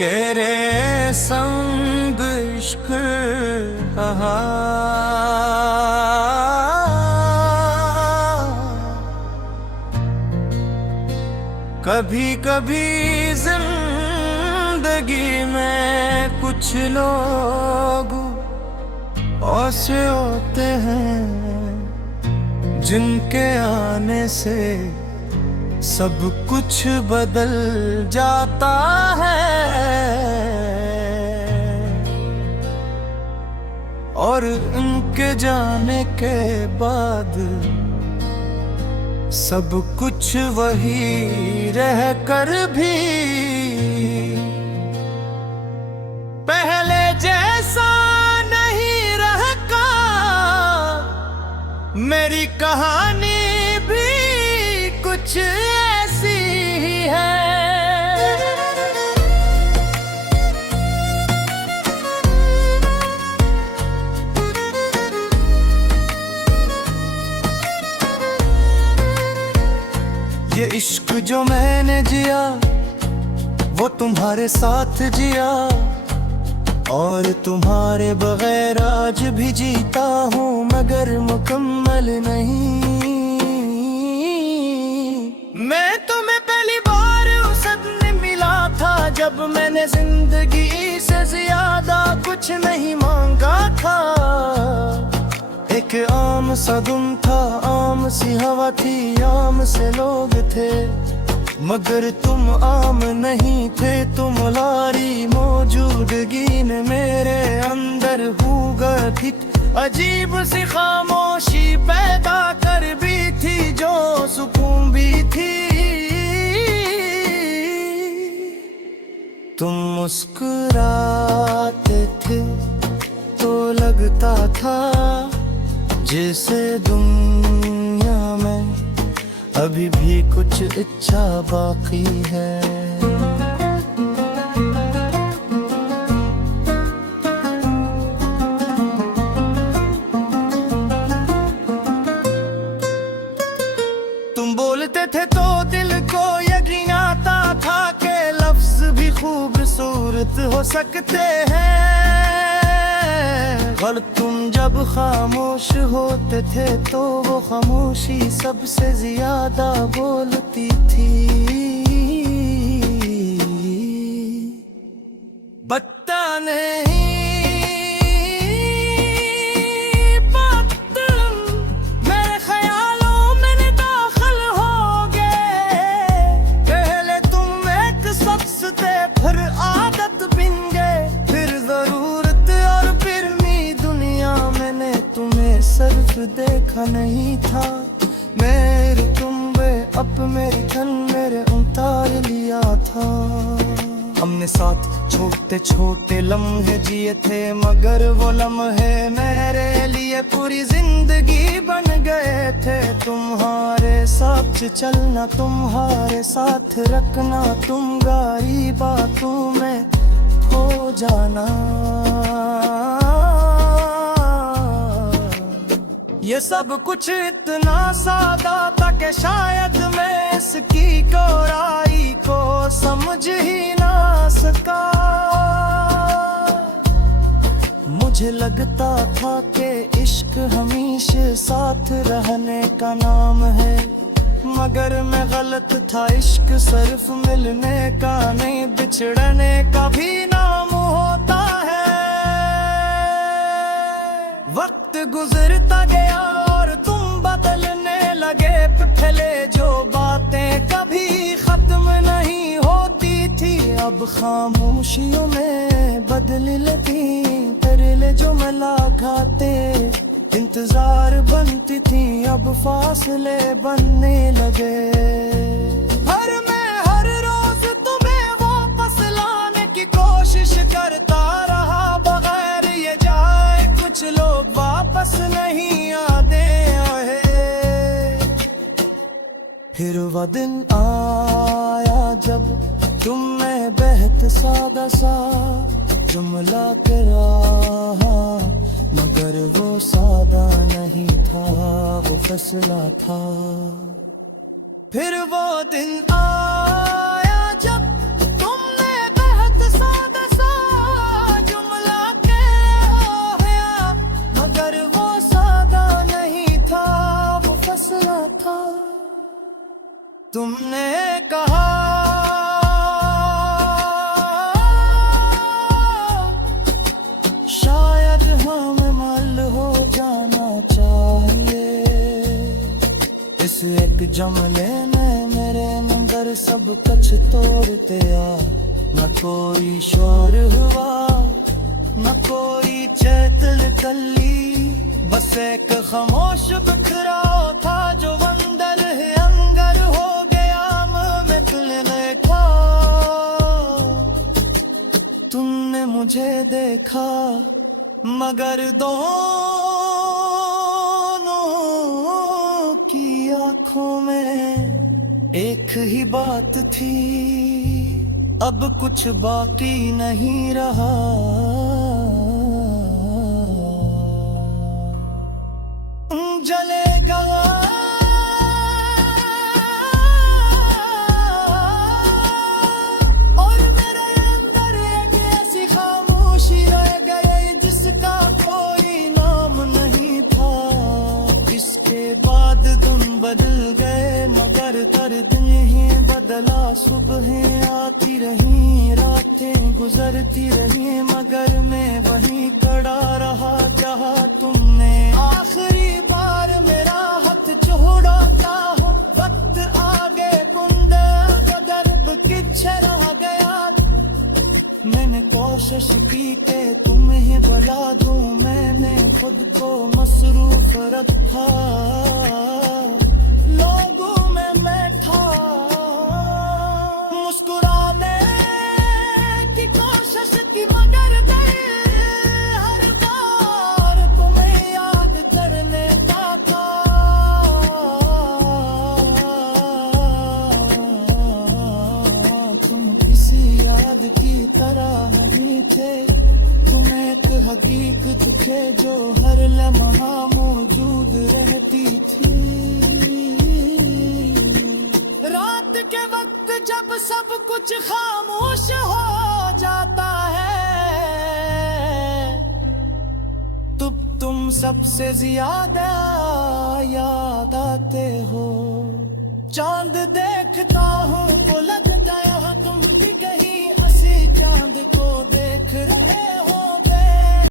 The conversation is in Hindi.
तेरे संग इश्क कहा कभी कभी जिंदगी में कुछ लोग ऐसे होते हैं जिनके आने से सब कुछ बदल जाता है और इनके जाने के बाद सब कुछ वही रह कर भी पहले जैसा नहीं रहता। मेरी कहानी भी कुछ ऐसी ही है। ये इश्क जो मैंने जिया वो तुम्हारे साथ जिया और तुम्हारे बगैर आज भी जीता हूँ मगर मुकम्मल नहीं। मैं तुम्हें पहली बार उस दिन मिला था जब मैंने जिंदगी से ज्यादा कुछ नहीं मांगा था। एक आम सा दिन था, आम सी हवा थी, आम से लोग थे मगर तुम आम नहीं थे। तुम लारी मौजूदगी ने मेरे अंदर हुआ थी अजीब सी खामोशी पैदा कर भी थी जो सुकून भी थी। तुम मुस्कुराते थे तो लगता था जैसे दुनिया में अभी भी कुछ इच्छा बाकी है। तुम बोलते थे तो दिल को यकीन आता था कि लफ्ज भी खूबसूरत हो सकते हैं। और तुम जब खामोश होते थे तो वो खामोशी सबसे ज्यादा बोलती थी। बता नहीं मेरे ख्यालों में दाखिल हो गए। पहले तुम एक शख्स थे फिर आदत बन गए फिर जरूरत और फिर दुनिया मैंने तुम्हें सिर्फ देखा नहीं था। मेरे तुम्बे अब मेरी धन मेरे उतार लिया था। हमने साथ छोटे छोटे लम्हे जिए थे मगर वो लम्हे मेरे लिए पूरी जिंदगी बन गए थे। तुम्हारे साथ चलना तुम्हारे साथ रखना तुम्हारी बातों में खो जाना ये सब कुछ इतना सादा था कि शायद मैं इसकी गहराई को समझ ही ना सका। मुझे लगता था कि इश्क हमेशा साथ रहने का नाम है मगर मैं गलत था। इश्क सिर्फ मिलने का नहीं बिछड़ने का भी नाम होता है। वक्त गुजरता गया और तुम बदलने लगे पिछले जो बातें कभी खत्म नहीं होती थी अब खामोशियों में बदल लेती। तेरे जो मुलाकाते इंतजार बनती थी अब फासले बनने लगे। हर रोज तुम्हें वापस लाने की कोशिश करता रहा बगैर ये जाए कुछ लोग वापस नहीं आते आए। फिर वो दिन आया जब तुम में बेहद सादा सा जुमला करा मगर वो सादा नहीं था वो फैसला था। फिर वो दिन आया जब तुमने बेहद सादा तुमने कहा शायद हमें मल हो जाना चाहिए। इस एक जमले ने मेरे अंदर सब कुछ तोड़ दिया। न कोई शोर हुआ न कोई चैतल कली, बस एक खामोश बिखराव था जो अंदर है अंदर हो गया। मैं तुमने देखा, तुमने मुझे देखा, मगर दोनों की आंखों में एक ही बात थी। अब कुछ बाकी नहीं रहा। जलेगा और मेरे अंदर एक ऐसी खामोशी रह गई जिसका कोई नाम नहीं था। इसके बाद दिन बदल गए मगर दर्द नहीं बदला। सुबहें आती रही रातें गुजरती रही मगर मैं वहीं खड़ा रहा जहाँ तुमने आखिरी बार मेरा हाथ छोड़ता हूँ। वक्त आगे कुंदे गर्भ किच्छे रह गया। मैंने कोशिश की के तुम्हें भुला दूं, मैंने खुद को मसरूफ रखा लोगों में मैं था। मुस्कुराने की कोशिश की मगर दिल हर बार तुम्हें याद करने का था। तुम किसी याद की तरह नहीं थे, तुम एक हकीकत थे जो हर लम्हा मौजूद रहती थी। रात के वक्त जब सब कुछ खामोश हो जाता है, तब तुम सबसे ज्यादा याद आते हो। चांद देखता हूँ वो लगता है तुम भी कहीं हंसी चांद को देख रहे